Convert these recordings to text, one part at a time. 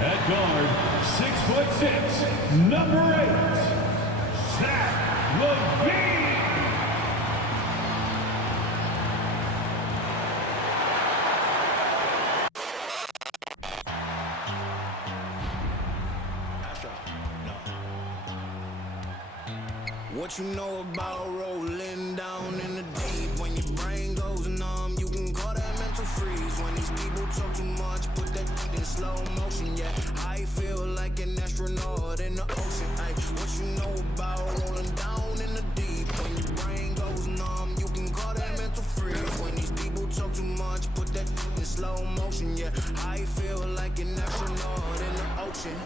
At guard, 6'6", number 8, Zach LaVine. What you know about rolling down in the deep? When your brain goes numb, you can call that mental freeze. When these people talk too much, put that in slow motion. Yeah, I feel like an astronaut in the ocean. Ay, what you know about rolling down in the deep? When your brain goes numb, you can call that mental freeze. When these people talk too much, put that in slow motion. Yeah, I feel like an astronaut in the ocean.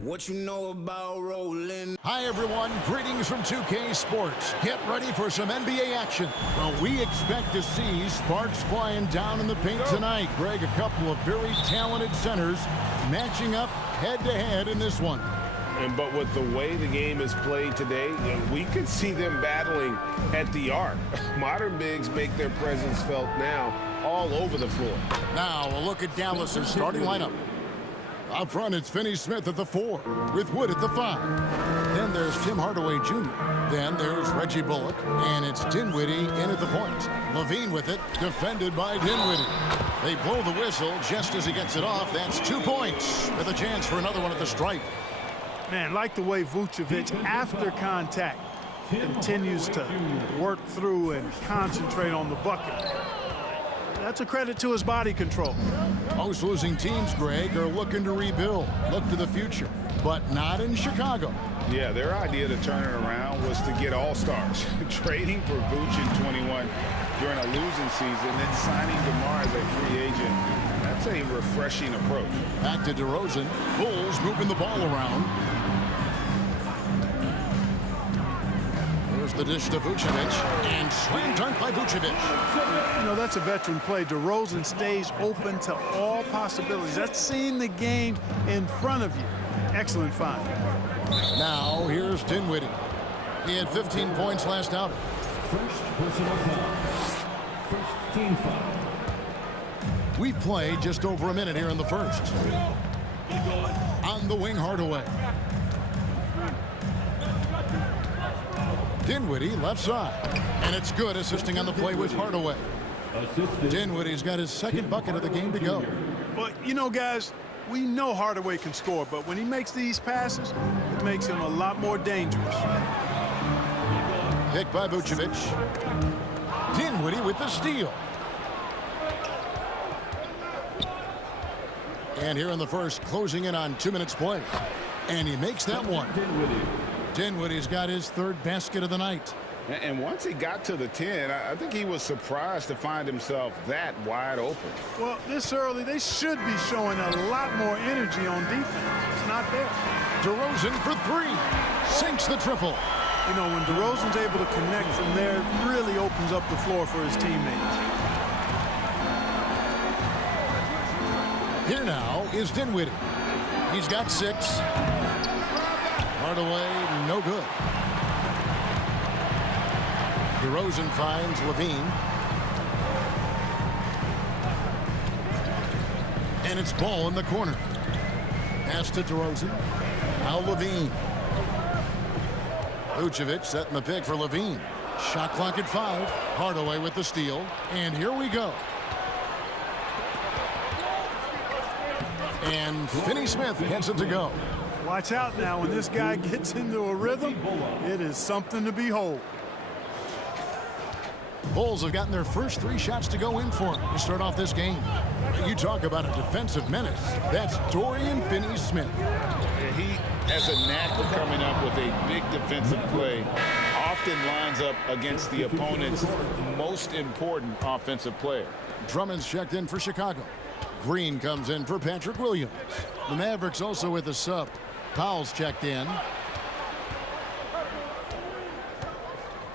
What you know about rolling? Hi everyone, greetings from 2K Sports. Get ready for some NBA action. Well, we expect to see sparks flying down in the paint tonight. Greg, a couple of very talented centers matching up head-to-head in this one. But with the way the game is played today, we could see them battling at the arc. Modern bigs make their presence felt now all over the floor. Now, a look at Dallas's starting lineup. Up front, it's Finney Smith at the 4, with Wood at the 5. Then there's Tim Hardaway Jr. Then there's Reggie Bullock, and it's Dinwiddie in at the point. LaVine with it, defended by Dinwiddie. They blow the whistle just as he gets it off. That's 2 points, with a chance for another one at the stripe. Man, like the way Voucher, after contact, continues to work through and concentrate on the bucket. That's a credit to his body control. Most losing teams, Greg, are looking to rebuild, look to the future, but not in Chicago. Yeah, their idea to turn it around was to get all-stars. Trading for Voucher in 21 during a losing season, then signing DeMar as a free agent. That's a refreshing approach. Back to DeRozan. Bulls moving the ball around. There's the dish to Vucevic, and slam dunk by Vucevic. You know, that's a veteran play. DeRozan stays open to all possibilities. That's seeing the game in front of you. Excellent find. Now, here's Dinwiddie. He had 15 points last outing. First personal foul. First team foul. We've played just over a minute here in the first. On the wing, Hardaway. Dinwiddie, left side. And it's good, assisting on the play with Hardaway. Dinwiddie's got his second bucket of the game to go. But, you know, guys, we know Hardaway can score, but when he makes these passes, it makes him a lot more dangerous. Pick by Vucevic. Dinwiddie with the steal. And here in the first, closing in on 2 minutes play. And he makes that one. Dinwiddie's got his third basket of the night. And once he got to the 10, I think he was surprised to find himself that wide open. Well, this early, they should be showing a lot more energy on defense. It's not there. DeRozan for 3. Sinks the triple. You know, when DeRozan's able to connect from there, it really opens up the floor for his teammates. Here now is Dinwiddie. He's got 6. Hardaway, no good. DeRozan finds LaVine. And it's ball in the corner. Pass to DeRozan. Now LaVine. Vucevic setting the pick for LaVine. Shot clock at 5. Hardaway with the steal. And here we go. And Finney Smith gets it to go. Watch out now. When this guy gets into a rhythm, it is something to behold. Bulls have gotten their first 3 shots to go in for him to start off this game. You talk about a defensive menace. That's Dorian Finney-Smith. He has a knack for coming up with a big defensive play. Often lines up against the opponent's most important offensive player. Drummond's checked in for Chicago. Green comes in for Patrick Williams. The Mavericks also with a sub. Powell's checked in.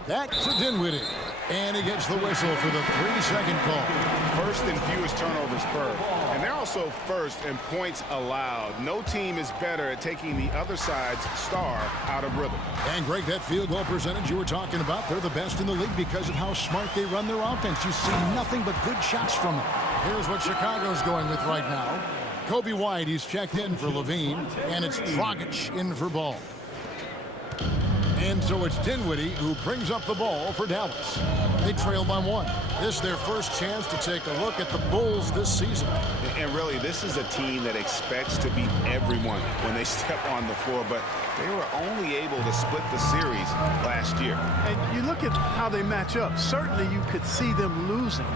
Back to Dinwiddie. And he gets the whistle for the 3-second call. First and fewest turnovers per. And they're also first in points allowed. No team is better at taking the other side's star out of rhythm. And Greg, that field goal percentage you were talking about, they're the best in the league because of how smart they run their offense. You see nothing but good shots from them. Here's what Chicago's going with right now. Kobe White, he's checked in for Levine, and it's Dragic in for Ball. And so it's Dinwiddie who brings up the ball for Dallas. They trail by 1. This is their first chance to take a look at the Bulls this season. And really, this is a team that expects to beat everyone when they step on the floor, but they were only able to split the series last year. And you look at how they match up. Certainly you could see them losing,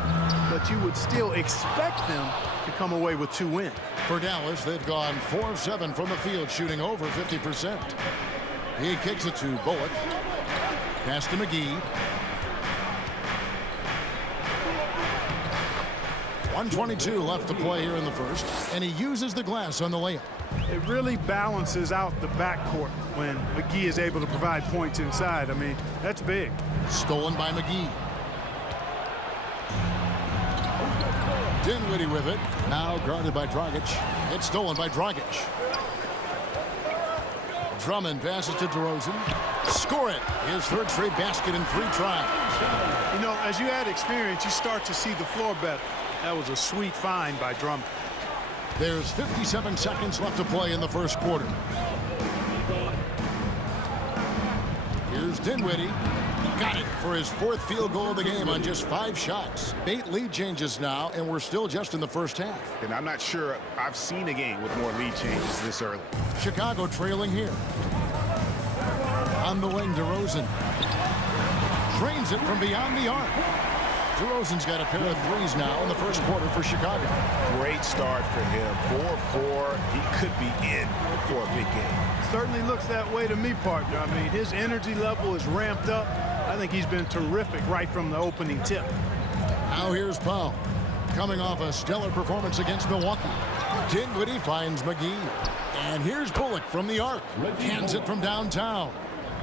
but you would still expect them to come away with 2 wins. For Dallas, they've gone 4 of 7 from the field, shooting over 50%. He kicks it to Bullock. Pass to McGee. 1:22 left to play here in the first, and he uses the glass on the layup. It really balances out the backcourt when McGee is able to provide points inside. I mean, that's big. Stolen by McGee. Dinwiddie with it. Now guarded by Dragic. It's stolen by Dragic. Drummond passes to DeRozan. Score it. His third straight basket in 3 tries. You know, as you add experience, you start to see the floor better. That was a sweet find by Drummond. There's 57 seconds left to play in the first quarter. Here's Dinwiddie. Got it for his 4th field goal of the game on just 5 shots. 8 lead changes now, and we're still just in the first half. And I'm not sure I've seen a game with more lead changes this early. Chicago trailing here. On the wing, DeRozan. Drains it from beyond the arc. DeRozan's got a pair of threes now in the first quarter for Chicago. Great start for him. 4-4. He could be in for a big game. Certainly looks that way to me, partner. I mean, his energy level is ramped up. I think he's been terrific right from the opening tip. Now here's Powell. Coming off a stellar performance against Milwaukee. Dinwiddie finds McGee. And here's Bullock from the arc. Hands it from downtown.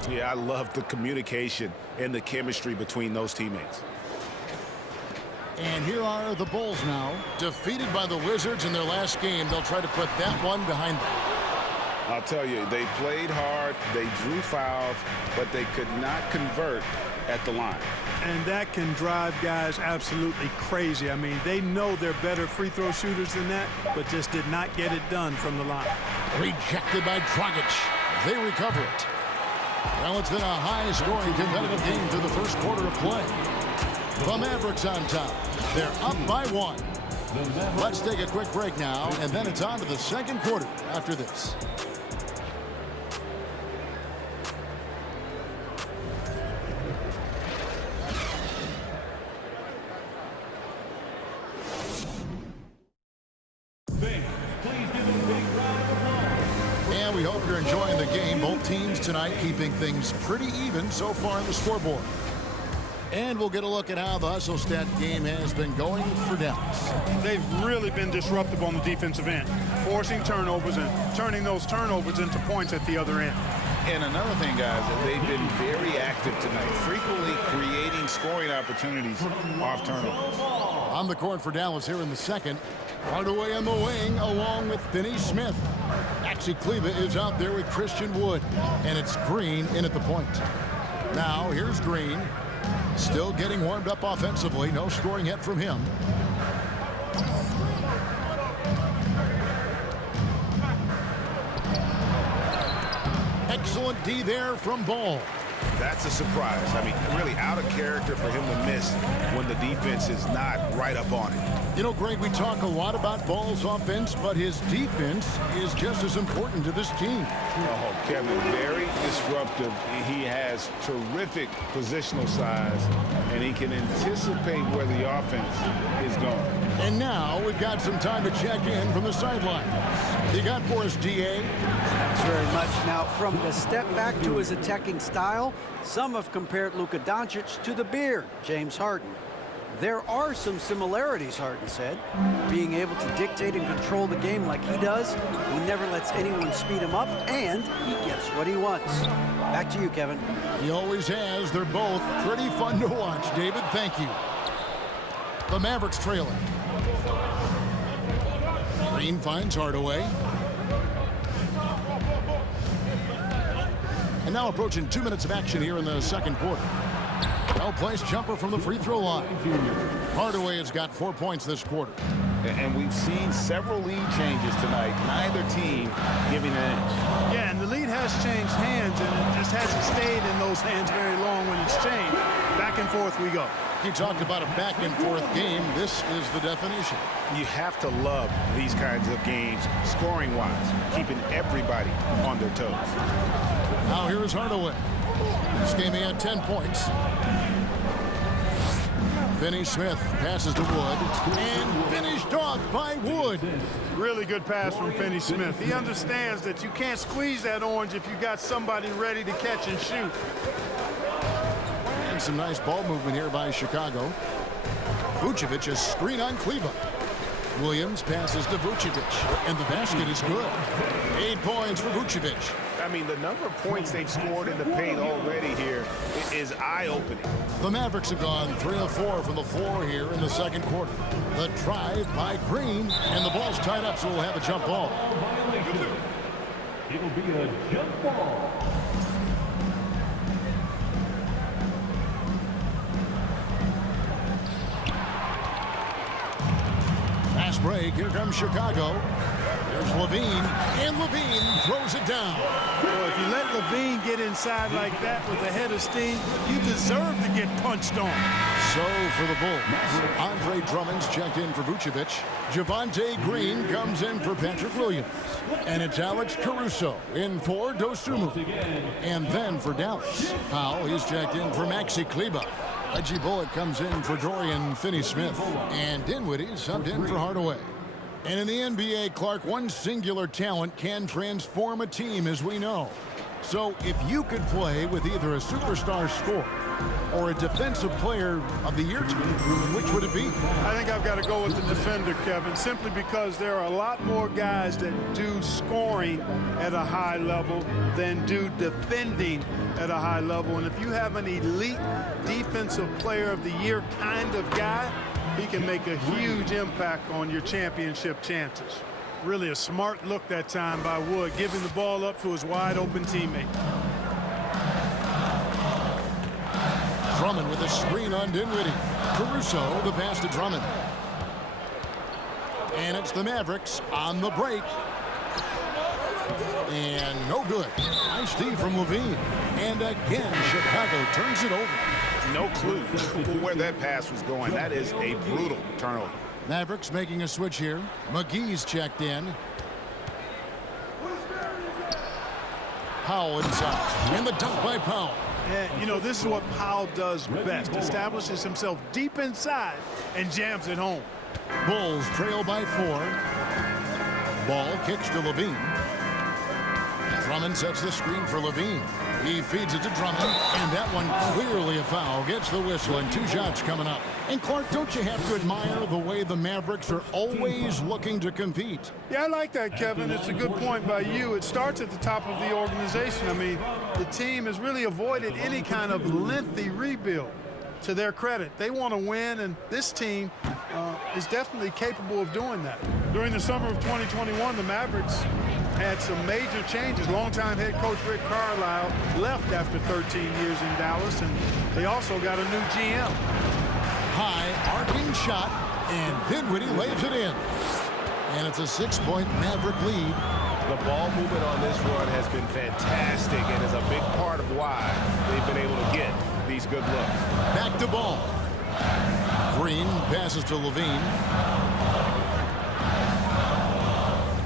Yeah, I love the communication and the chemistry between those teammates. And here are the Bulls now. Defeated by the Wizards in their last game, they'll try to put that one behind them. I'll tell you, they played hard, they drew fouls, but they could not convert at the line. And that can drive guys absolutely crazy. I mean, they know they're better free throw shooters than that, but just did not get it done from the line. Rejected by Dragic. They recover it. Well, it's been a high-scoring competitive game through the first quarter of play. The Mavericks on top. They're up by 1. Let's take a quick break now, and then it's on to the second quarter after this. And we hope you're enjoying the game. Both teams tonight keeping things pretty even so far on the scoreboard. And we'll get a look at how the hustle stat game has been going for Dallas. They've really been disruptive on the defensive end, forcing turnovers and turning those turnovers into points at the other end. And another thing, guys, they've been very active tonight, frequently creating scoring opportunities off turnovers. On the court for Dallas here in the second. Hardaway on the wing along with Finney Smith. Maxi Kleba is out there with Christian Wood. And it's Green in at the point. Now here's Green. Still getting warmed up offensively. No scoring yet from him. Excellent D there from Ball. That's a surprise. I mean, really out of character for him to miss when the defense is not right up on it. You know, Greg, we talk a lot about Ball's offense, but his defense is just as important to this team. Oh, Kevin, very disruptive. He has terrific positional size, and he can anticipate where the offense is going. And now we've got some time to check in from the sidelines. You got for us, DA? Thanks very much. Now, from the step back to his attacking style, some have compared Luka Doncic to the Beard, James Harden. There are some similarities, Harden said. Being able to dictate and control the game like he does, he never lets anyone speed him up, and he gets what he wants. Back to you, Kevin. He always has. They're both pretty fun to watch, David. Thank you. The Mavericks trailing. Green finds Hardaway. And now approaching 2 minutes of action here in the second quarter. Well-placed jumper from the free throw line. Hardaway has got 4 points this quarter. And we've seen several lead changes tonight, neither team giving an inch. Yeah, and the lead has changed hands, and it just hasn't stayed in those hands very long when it's changed. Back and forth we go. You talked about a back-and-forth game. This is the definition. You have to love these kinds of games, scoring-wise, keeping everybody on their toes. Now here is Hardaway. This game he had 10 points. Finney Smith passes to Wood, and finished off by Wood. Really good pass from Finney Smith. He understands that you can't squeeze that orange if you got somebody ready to catch and shoot. And some nice ball movement here by Chicago. Vucevic a screen on Kleber. Williams passes to Vucevic, and the basket is good. 8 points for Vucevic. I mean, the number of points they've scored in the paint already here is eye-opening. The Mavericks have gone 3 of 4 from the floor here in the second quarter. The drive by Green, and the ball's tied up, so we'll have a jump ball. Violation. It'll be a jump ball. Fast break. Here comes Chicago. There's Levine, and Levine throws it down. Well, if you let Levine get inside like that with a head of steam, you deserve to get punched on. So for the Bulls, Andre Drummond's checked in for Vucevic. Javonte Green comes in for Patrick Williams. And it's Alex Caruso in for Dosunmu. And then for Dallas, Powell, he's checked in for Maxi Kleber. Reggie Bullock comes in for Dorian Finney-Smith. And Dinwiddie subbed in for Hardaway. And in the NBA, Clark, one singular talent can transform a team, as we know. So if you could play with either a superstar scorer or a defensive player of the year team, which would it be? I think I've got to go with the defender, Kevin, simply because there are a lot more guys that do scoring at a high level than do defending at a high level. And if you have an elite defensive player of the year kind of guy, he can make a huge impact on your championship chances. Really a smart look that time by Wood, giving the ball up to his wide-open teammate. Drummond with a screen on Dinwiddie. Caruso, the pass to Drummond. And it's the Mavericks on the break. And no good. Nice D from Levine. And again, Chicago turns it over. No clue where that pass was going. That is a brutal turnover. Mavericks making a switch here. McGee's checked in. Powell inside. And the dunk by Powell. And, you know, this is what Powell does best. Establishes himself deep inside and jams it home. Bulls trail by 4. Ball kicks to Levine. Drummond sets the screen for Levine. He feeds it to Drummond, and that one clearly a foul. Gets the whistle, and 2 shots coming up. And Clark, don't you have to admire the way the Mavericks are always looking to compete? Yeah, I like that, Kevin. It's a good point by you. It starts at the top of the organization. I mean, the team has really avoided any kind of lengthy rebuild. To their credit, they want to win, and this team is definitely capable of doing that. During the summer of 2021, the Mavericks had some major changes. Longtime head coach Rick Carlisle left after 13 years in Dallas, and they also got a new GM. High arcing shot, and Dinwiddie lays it in. And it's a 6-point Maverick lead. The ball movement on this run has been fantastic and is a big part of why they've been able to get these good looks. Back to ball. Green passes to Levine.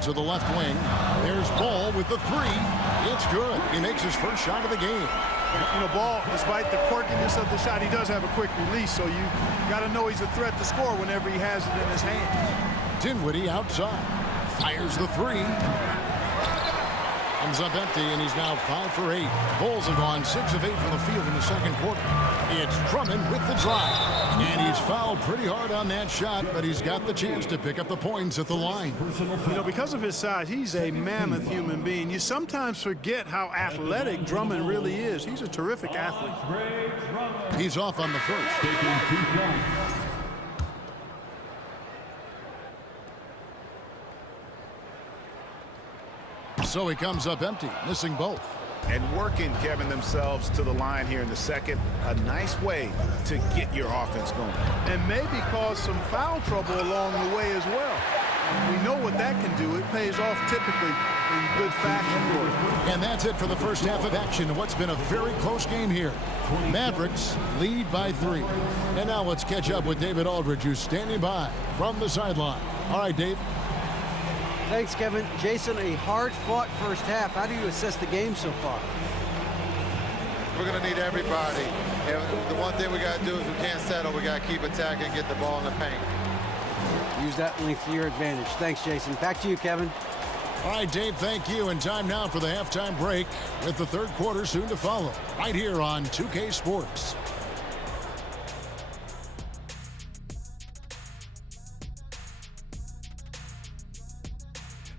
To the left wing. There's Ball with the 3. It's good. He makes his first shot of the game. You know, Ball, despite the quirkiness of the shot, he does have a quick release, so you got to know he's a threat to score whenever he has it in his hands. Dinwiddie outside. Fires the 3. Comes up empty, and he's now 5 for 8. Bulls have gone 6 of 8 from the field in the second quarter. It's Drummond with the drive. And he's fouled pretty hard on that shot, but he's got the chance to pick up the points at the line. You know, because of his size, he's a mammoth human being. You sometimes forget how athletic Drummond really is. He's a terrific athlete. He's off on the first. So he comes up empty, missing both. and working, Kevin, themselves to the line here in the second. A nice way to get your offense going. And maybe cause some foul trouble along the way as well. We know what that can do. It pays off typically in good fashion for it. And that's it for the first half of action in what's been a very close game here. Mavericks lead by 3. And now let's catch up with David Aldridge, who's standing by from the sideline. All right, Dave. Thanks, Kevin. Jason, a hard-fought first half. How do you assess the game so far? We're going to need everybody. And the one thing we got to do is we can't settle. We got to keep attacking and get the ball in the paint. Use that length to your advantage. Thanks, Jason. Back to you, Kevin. All right, Dave, thank you. And time now for the halftime break with the third quarter soon to follow right here on 2K Sports.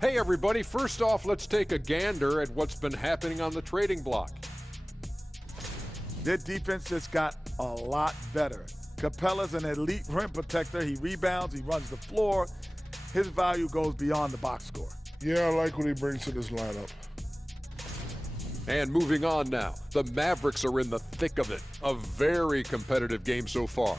Hey, everybody. First off, let's take a gander at what's been happening on the trading block. Their defense just got a lot better. Capella's an elite rim protector. He rebounds, he runs the floor. His value goes beyond the box score. Yeah, I like what he brings to this lineup. And moving on now, the Mavericks are in the thick of it. A very competitive game so far.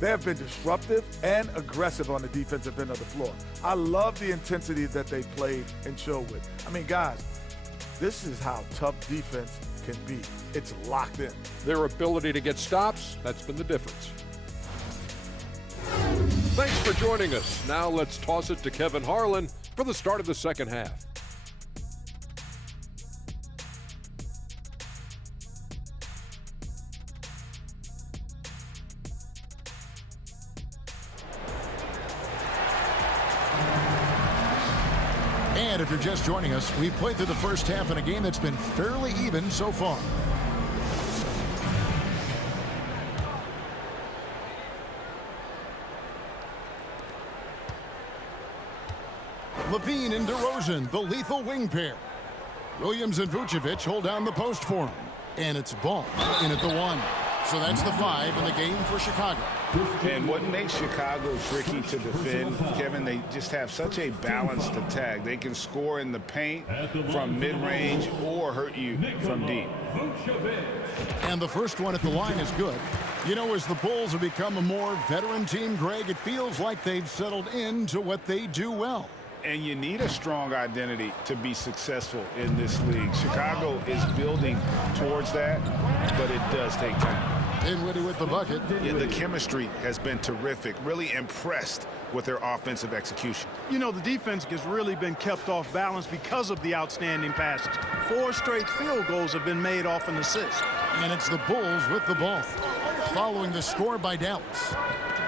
They have been disruptive and aggressive on the defensive end of the floor. I love the intensity that they played and showed with. I mean, guys, this is how tough defense can be. It's locked in. Their ability to get stops, that's been the difference. Thanks for joining us. Now let's toss it to Kevin Harlan for the start of the second half. And if you're just joining us, we've played through the first half in a game that's been fairly even so far. Levine and DeRozan, the lethal wing pair. Williams and Vucevic hold down the post for him. And it's Ball in at the 1. So that's the 5 in the game for Chicago. And what makes Chicago tricky to defend, Kevin, they just have such a balanced attack. They can score in the paint from mid-range or hurt you from deep. And the first one at the line is good. You know, as the Bulls have become a more veteran team, Greg, it feels like they've settled into what they do well. And you need a strong identity to be successful in this league. Chicago is building towards that, but it does take time. Dinwiddie with the bucket. Yeah, the chemistry has been terrific. Really impressed with their offensive execution. You know, the defense has really been kept off balance because of the outstanding passes. 4 straight field goals have been made off an assist. And it's the Bulls with the ball. Following the score by Dallas.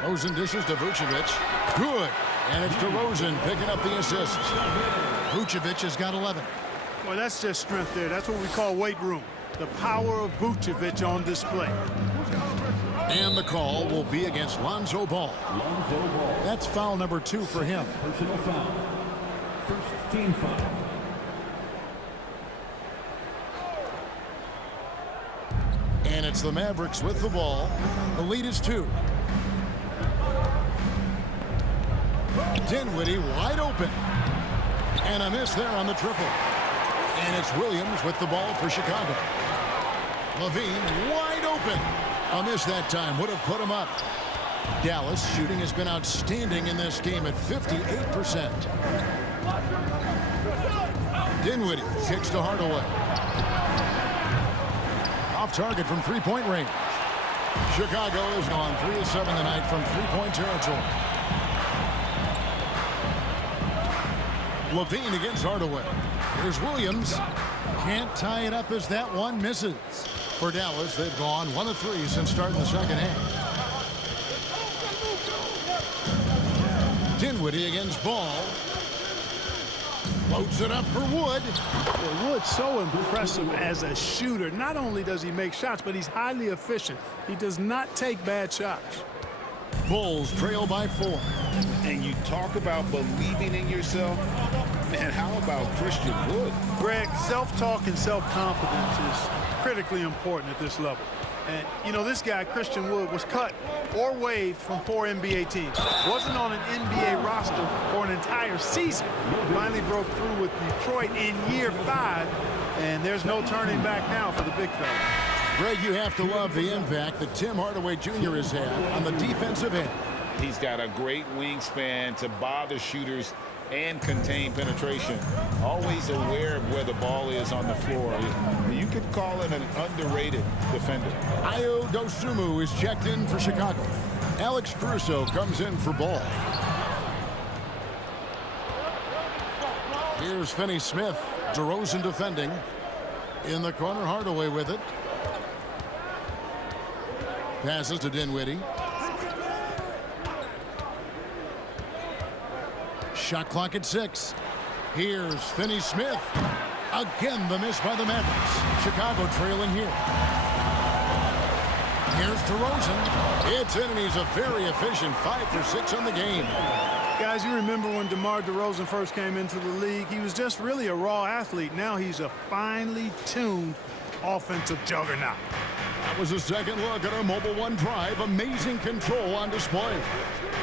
DeRozan dishes to Vucevic. Good. And it's DeRozan picking up the assist. Vucevic has got 11. Well, that's just strength there. That's what we call weight room. The power of Vucevic on display. And the call will be against Lonzo Ball. That's foul number 2 for him. Personal foul. First team foul. And it's the Mavericks with the ball. The lead is 2. Dinwiddie wide open. And a miss there on the triple. And it's Williams with the ball for Chicago. Levine wide open. A miss that time would have put him up. Dallas shooting has been outstanding in this game at 58%. Dinwiddie kicks to Hardaway. Off target from three-point range. Chicago has gone 3 of 7 tonight from three-point territory. Levine against Hardaway. Here's Williams. Can't tie it up as that one misses. For Dallas, they've gone 1 of 3 since starting the second half. Dinwiddie against Ball. Floats it up for Wood. Well, Wood's so impressive as a shooter. Not only does he make shots, but he's highly efficient. He does not take bad shots. Bulls trail by 4. And you talk about believing in yourself. Man, how about Christian Wood? Greg, self-talk and self-confidence is critically important at this level. And, you know, this guy, Christian Wood, was cut or waived from 4 NBA teams. Wasn't on an NBA roster for an entire season. Finally broke through with Detroit in year 5 And there's no turning back now for the big fella. Greg, you have to love the impact that Tim Hardaway Jr. has had on the defensive end. He's got a great wingspan to bother shooters and contain penetration. Always aware of where the ball is on the floor. You could call him an underrated defender. Ayo Dosunmu is checked in for Chicago. Alex Caruso comes in for Ball. Here's Finney Smith. DeRozan defending. In the corner, Hardaway with it. Passes to Dinwiddie. Shot clock at 6. Here's Finney Smith. Again, the miss by the Mavericks. Chicago trailing here. Here's DeRozan. It's in, and he's a very efficient 5 for 6 on the game. Guys, you remember when DeMar DeRozan first came into the league? He was just really a raw athlete. Now he's a finely tuned offensive juggernaut. That was a second look at our Mobile One drive. Amazing control on display.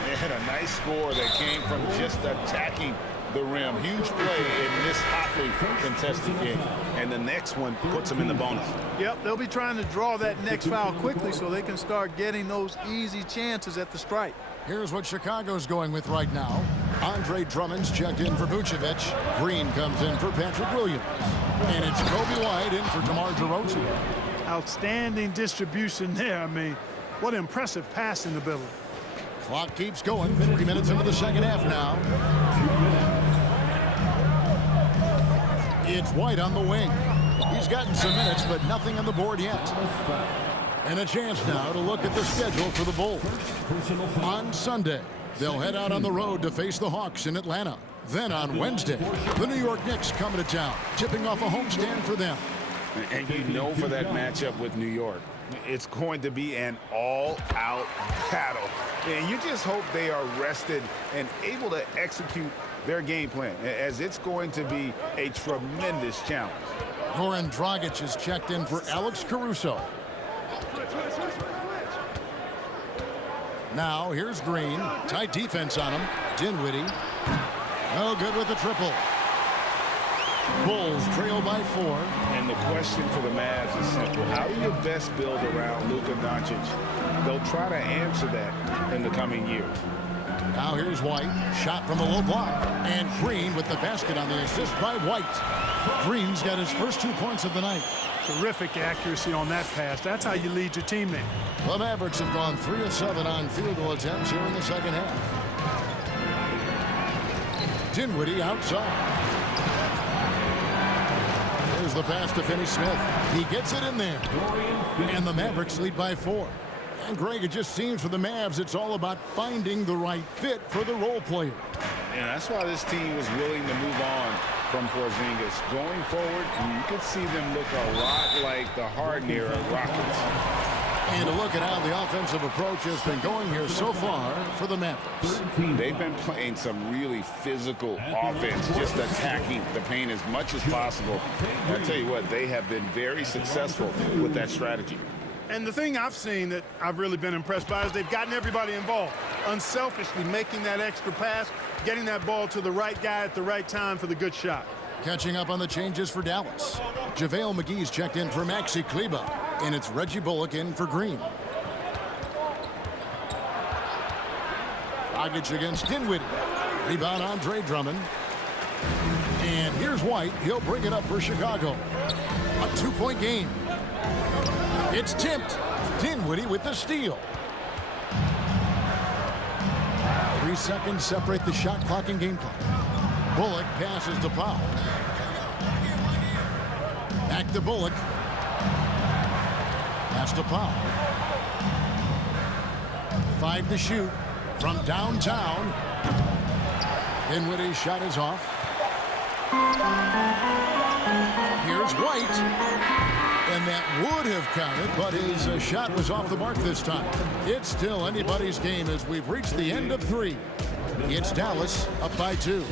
They had a nice score that came from just attacking the rim. Huge play in this hotly contested game. And the next one puts them in the bonus. Yep, they'll be trying to draw that next foul quickly so they can start getting those easy chances at the stripe. Here's what Chicago's going with right now. Andre Drummond's checked in for Vucevic. Green comes in for Patrick Williams. And it's Kobe White in for DeMar DeRozan. Outstanding distribution there. I mean, what impressive passing ability. Clock keeps going. 3 minutes into the second half now. It's White on the wing. He's gotten some minutes, but nothing on the board yet. And a chance now to look at the schedule for the Bulls. On Sunday, they'll head out on the road to face the Hawks in Atlanta. Then on Wednesday, the New York Knicks coming to town, tipping off a homestand for them. And you know for that matchup with New York, it's going to be an all-out battle. And you just hope they are rested and able to execute their game plan, as it's going to be a tremendous challenge. Goran Dragic is checked in for Alex Caruso. Now here's Green. Tight defense on him. Dinwiddie. No good with the triple. Bulls trail by 4. And the question for the Mavs is simple. How do you best build around Luka Doncic? They'll try to answer that in the coming years. Now here's White. Shot from the low block. And Green with the basket on the assist by White. Green's got his first 2 points of the night. Terrific accuracy on that pass. That's how you lead your teammate. The Mavericks have gone 3 of 7 on field goal attempts here in the second half. Dinwiddie outside. There's the pass to Finney Smith. He gets it in there. And the Mavericks lead by 4. And Greg, it just seems for the Mavs, it's all about finding the right fit for the role player. And that's why this team was willing to move on from Porzingis. Going forward, you could see them look a lot like the Harden-era Rockets. And to look at how the offensive approach has been going here so far for the Mavericks. They've been playing some really physical offense, just attacking the paint as much as possible. I tell you what, they have been very successful with that strategy. And the thing I've seen that I've really been impressed by is they've gotten everybody involved. Unselfishly making that extra pass, getting that ball to the right guy at the right time for the good shot. Catching up on the changes for Dallas. JaVale McGee's checked in for Maxi Kleber. And it's Reggie Bullock in for Green. Dragic against Dinwiddie. Rebound Andre Drummond. And here's White. He'll bring it up for Chicago. A 2-point game. It's tipped. Dinwiddie with the steal. 3 seconds separate the shot clock and game clock. Bullock passes to Powell. Back to Bullock. Pass to Powell. 5 to shoot from downtown. Dinwiddie's shot is off. Here's White. And that would have counted, but his shot was off the mark this time. It's still anybody's game as we've reached the end of 3. It's Dallas up by 2.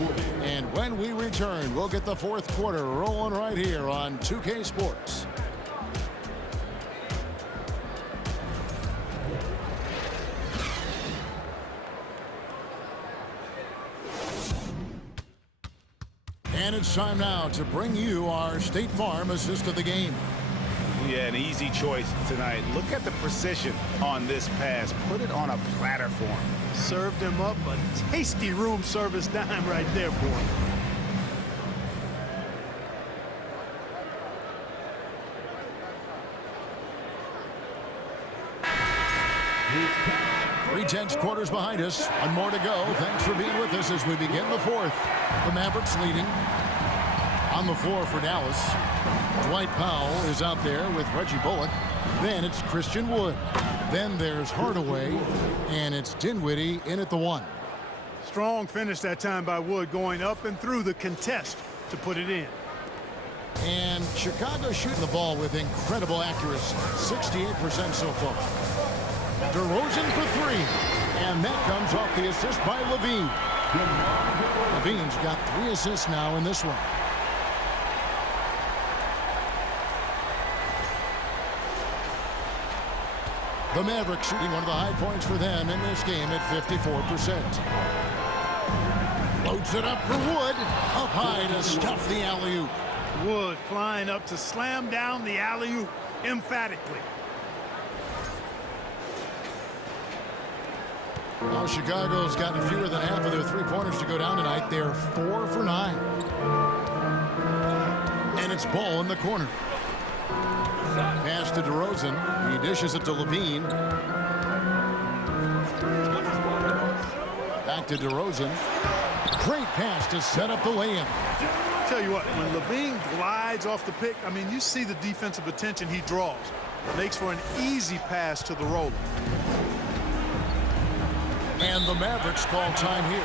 And when we return, we'll get the fourth quarter rolling right here on 2K Sports. And it's time now to bring you our State Farm assist of the game. Yeah, an easy choice tonight. Look at the precision on this pass. Put it on a platter for him. Served him up a tasty room service dime right there, boy. Three-tenths quarters behind us. One more to go. Thanks for being with us as we begin the fourth. The Mavericks leading. On the floor for Dallas, Dwight Powell is out there with Reggie Bullock. Then it's Christian Wood. Then there's Hardaway, and it's Dinwiddie in at the one. Strong finish that time by Wood, going up and through the contest to put it in. And Chicago shooting the ball with incredible accuracy, 68% so far. DeRozan for three, and that comes off the assist by Levine. Levine's got 3 assists now in this one. The Mavericks shooting one of the high points for them in this game at 54%. Loads it up for Wood. Up high to stuff the alley-oop. Wood flying up to slam down the alley-oop emphatically. Now Chicago's gotten fewer than half of their three-pointers to go down tonight. They're 4 for 9. And it's Ball in the corner. Pass to DeRozan. He dishes it to Levine. Back to DeRozan. Great pass to set up the lay-in. Tell you what, when Levine glides off the pick, I mean, you see the defensive attention he draws. Makes for an easy pass to the roller. And the Mavericks call time here.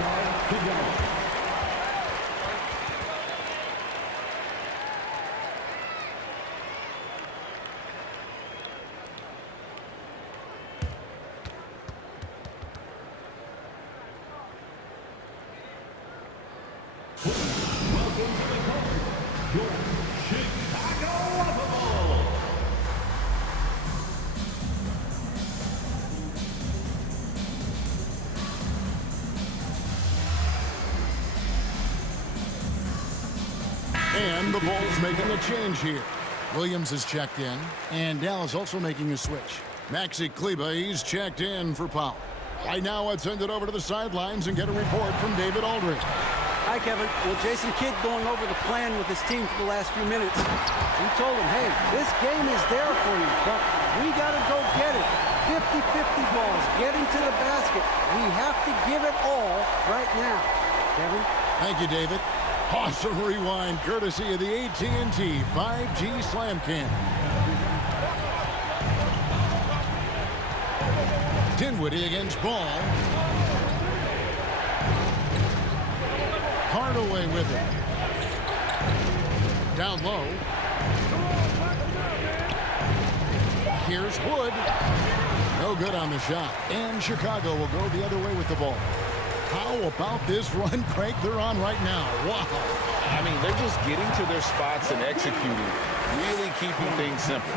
And the Bulls making a change here. Williams is checked in, and Dallas also making a switch. Maxi Kleber, he's checked in for Powell. Right now, let's send it over to the sidelines and get a report from David Aldridge. Hi, Kevin. Well, Jason Kidd going over the plan with his team for the last few minutes. He told him, hey, this game is there for you, but we got to go get it. 50-50 balls, getting to the basket. We have to give it all right now. Kevin? Thank you, David. Awesome rewind, courtesy of the AT&T 5G Slam Cam. Dinwiddie against Ball. Hardaway with it. Down low. Here's Wood. No good on the shot. And Chicago will go the other way with the ball. How about this run, Craig, they're on right now? Wow. I mean, they're just getting to their spots and executing, really keeping things simple.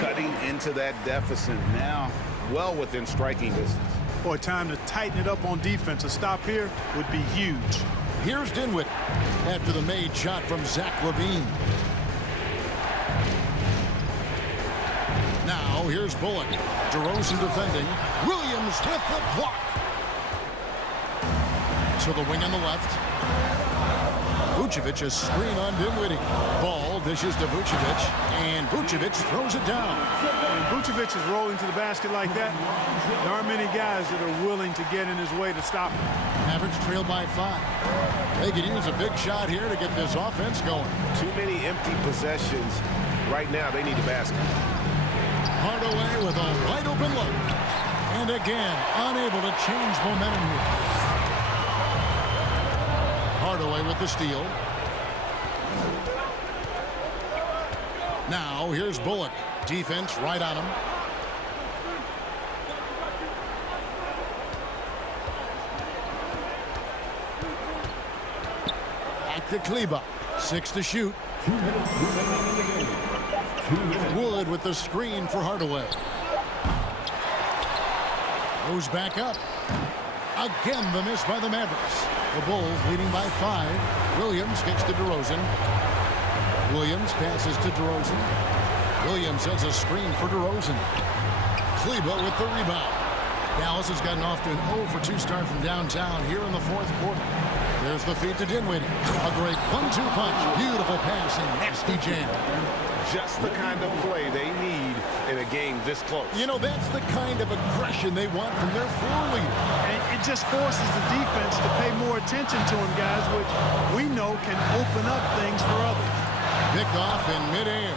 Cutting into that deficit now, well within striking distance. Boy, time to tighten it up on defense. A stop here would be huge. Here's Dinwiddie after the made shot from Zach LaVine. Now, here's Bullock. DeRozan defending. Williams with the block. To the wing on the left. Vucevic, a screen on Dinwiddie. Ball dishes to Vucevic, and Vucevic throws it down. When Vucevic is rolling to the basket like that, there aren't many guys that are willing to get in his way to stop him. Mavericks trail by 5. They could use a big shot here to get this offense going. Too many empty possessions. Right now, they need a basket. Hardaway with a wide open look. And again, unable to change momentum here. Hardaway with the steal. Now, here's Bullock. Defense right on him. Back to Kleber. 6 to shoot. Wood with the screen for Hardaway. Goes back up. Again, the miss by the Mavericks. The Bulls leading by 5. Williams kicks to DeRozan. Williams passes to DeRozan. Williams sets a screen for DeRozan. Kleba with the rebound. Dallas has gotten off to an 0-for-2 start from downtown here in the fourth quarter. There's the feed to Dinwiddie. A great 1-2 punch. Beautiful pass and nasty jam. Just the kind of play they need in a game this close. You know, that's the kind of aggression they want from their floor leader. And it just forces the defense to pay more attention to him, guys, which we know can open up things for others. Picked off in midair.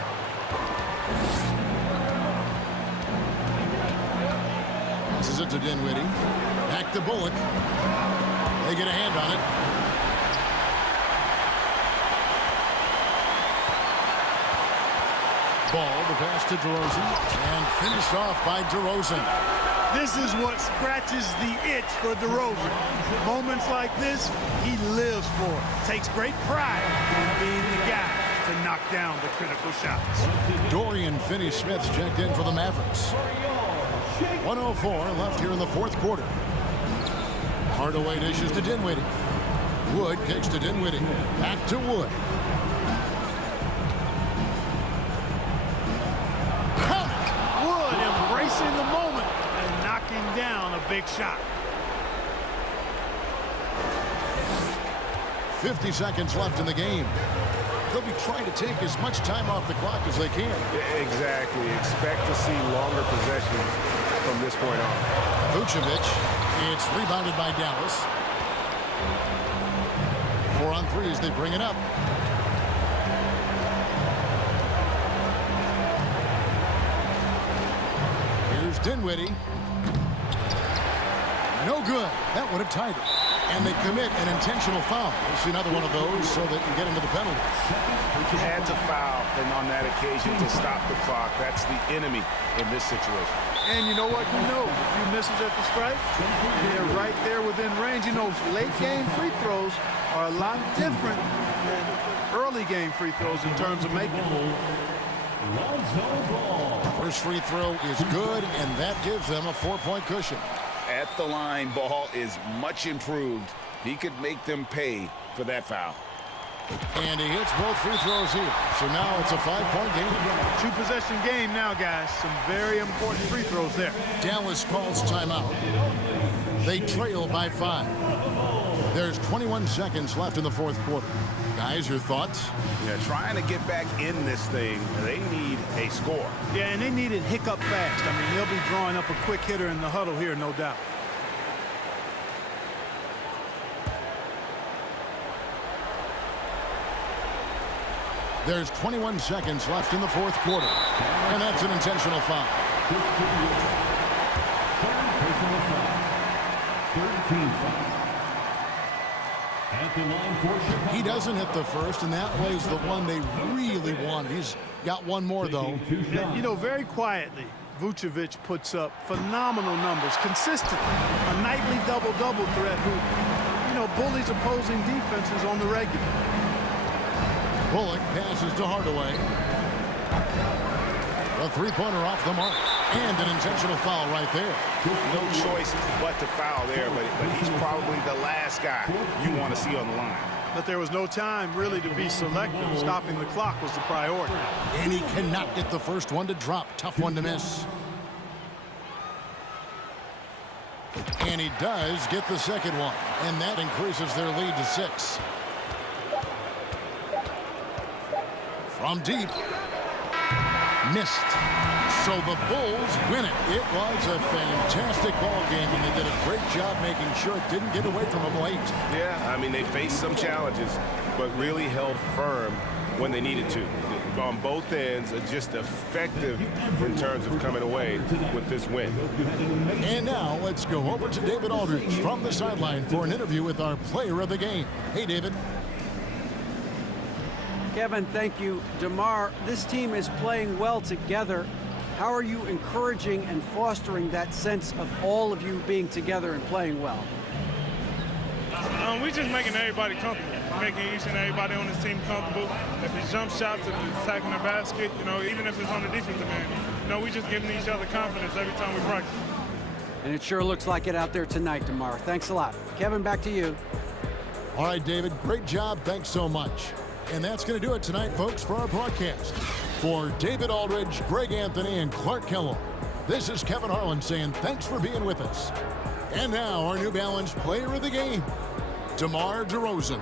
This is it to Dinwiddie. Back to Bullock. They get a hand on it. Ball, the pass to DeRozan, and finished off by DeRozan. This is what scratches the itch for DeRozan. Moments like this, he lives for it. Takes great pride in being the guy to knock down the critical shots. Dorian Finney-Smith checked in for the Mavericks. 1:04 left here in the fourth quarter. Hardaway dishes to Dinwiddie. Wood kicks to Dinwiddie. Back to Wood. Wood embracing the moment and knocking down a big shot. 50 seconds left in the game. They'll be trying to take as much time off the clock as they can. Exactly. Expect to see longer possessions from this point on. Vucevic. It's rebounded by Dallas. 4-on-3 as they bring it up. Here's Dinwiddie. No good. That would have tied it. And they commit an intentional foul. We'll see another one of those so they can get into the penalty. He had to foul, and on that occasion to stop the clock. That's the enemy in this situation. And you know what? You know, a few misses at the stripe, they're right there within range. You know, late game free throws are a lot different than early game free throws in terms of making them. First free throw is good, and that gives them a 4-point cushion. At the line, Ball is much improved. He could make them pay for that foul. And he hits both free throws here. So now it's a 5-point game. 2-possession game now, guys. Some very important free throws there. Dallas calls timeout. They trail by 5. There's 21 seconds left in the fourth quarter. Guys, your thoughts? Yeah, trying to get back in this thing, they need a score. Yeah, and they need it hiccup fast. I mean, they'll be drawing up a quick hitter in the huddle here, no doubt. There's 21 seconds left in the fourth quarter. And that's an intentional foul. Personal foul. 13 foul. At the line for Chicago. He doesn't hit the first, and that was the one they really wanted. He's got one more, though. You know, very quietly, Vucevic puts up phenomenal numbers, consistently. A nightly double-double threat who, you know, bullies opposing defenses on the regular. Bullock passes to Hardaway. A three-pointer off the mark. And an intentional foul right there. No choice but to foul there, but he's probably the last guy you want to see on the line. But there was no time really to be selective. Stopping the clock was the priority. And he cannot get the first one to drop. Tough one to miss. And he does get the second one. And that increases their lead to 6. From deep. Missed. So the Bulls win it. It was a fantastic ball game, and they did a great job making sure it didn't get away from them late. Yeah, I mean, they faced some challenges, but really held firm when they needed to. On both ends, just effective in terms of coming away with this win. And now let's go over to David Aldridge from the sideline for an interview with our player of the game. Hey, David. Kevin, thank you. DeMar, this team is playing well together. How are you encouraging and fostering that sense of all of you being together and playing well? We're just making everybody comfortable, making each and everybody on this team comfortable. If it's jump shots, if it's attacking the basket, you know, even if it's on the defensive end, you know, we just giving each other confidence every time we practice. And it sure looks like it out there tonight, DeMar. Thanks a lot. Kevin, back to you. All right, David, great job. Thanks so much. And that's going to do it tonight, folks, for our broadcast. For David Aldridge, Greg Anthony, and Clark Kellogg, this is Kevin Harlan saying thanks for being with us. And now, our New Balance player of the game, DeMar DeRozan.